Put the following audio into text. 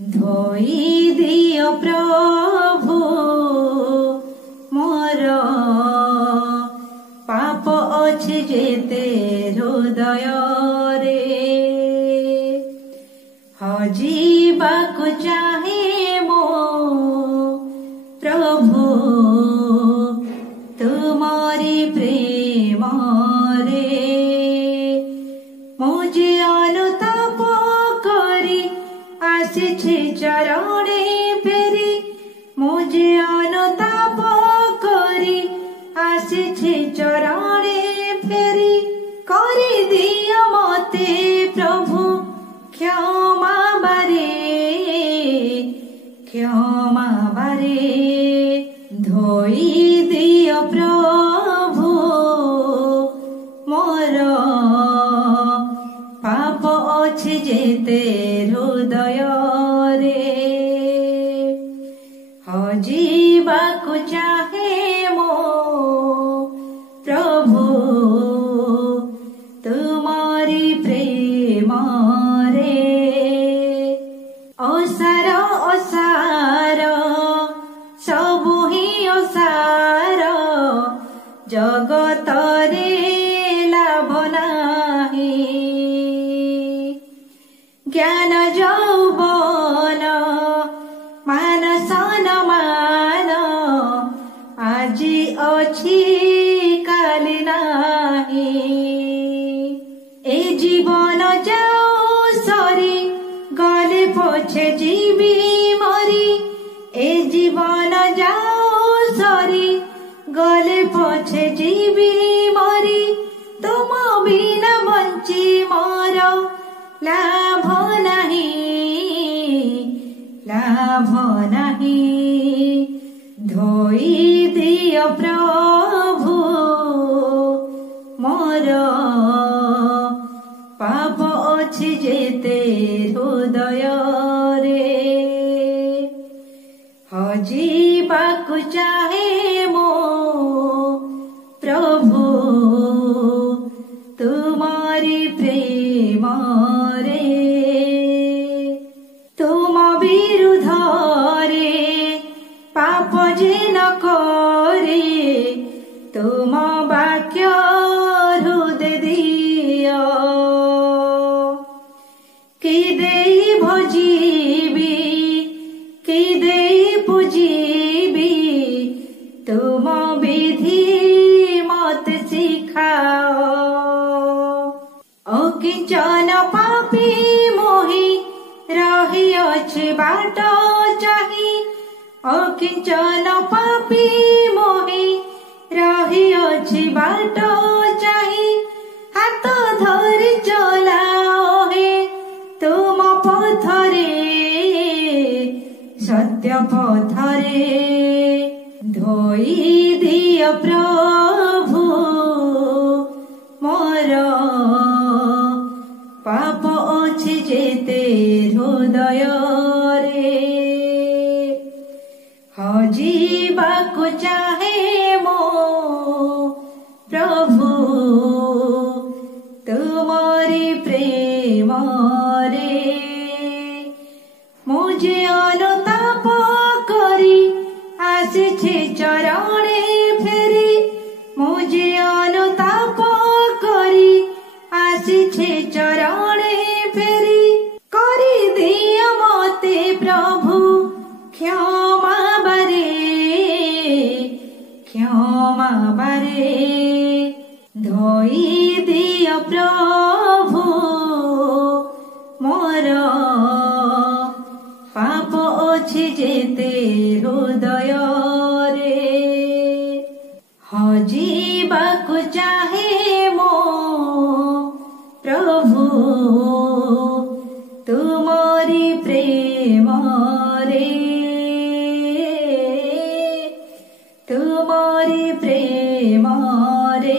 धोई दियो प्रभु मोर पाप अछि जेते हृदय रे हजिबाकु चाहे मो प्रभु तुमरी प्रेम रे मुझे अनुताप करी आसिछि चरणे फेरी मुझे अनुताप करी आसिछि चरणे फेरी करी दिया मते प्रभु क्षमा बारे धोई दियो प्रभु मोर पाप अछि जेते हृदय रे हजिबाकु चाहे मो प्रभु तुमरी प्रेम रे ओसार सबु ही ओसार जगत रे लाभ नाही ज्ञान यौवन मान सम्मान आजी अछि काली नाही ए जीवन जाऊ सरी गले पछे जीवी मरी ए जीवन जाऊ सरी गले पछे जीवी मरी तुम बिना बंची मोर लाभ नाही धोई दियो प्रभु मोर पाप अछि जेते हृदय रे हजिबाकु चाहे मो प्रभु तुमरी प्रेम रे तुम विरुद्ध रे पाप जे न करे तुम वाक्य हृदय दियो कि देई भजीबी कि देई पूजीबी तुम विधि मत सिखाओ अकिंचन पापी मोहि रही अछि बाट चाही अकिंचन पापी मोहि रही अछि बाट चाही हाथ धरि चलाओ हे तुम पथरे सत्य पथरे धोई दियो प्रभु मोर पाप अछि जेते हृदय रे हजिबाकु चाहे मो प्रभु तुमरी प्रेम रे मुझे अनुताप करी आसिछि चरणे फेरी मुझे अनुताप करी आसिछि चरणे फेरी करी दिया मते प्रभु क्षमा बारे धोई दियो प्रभु मोर पाप अछि जेते हृदय रे हजिबाकु चाहे मो प्रभु तुमरी प्रेम रे तुमरी प्रेम रे।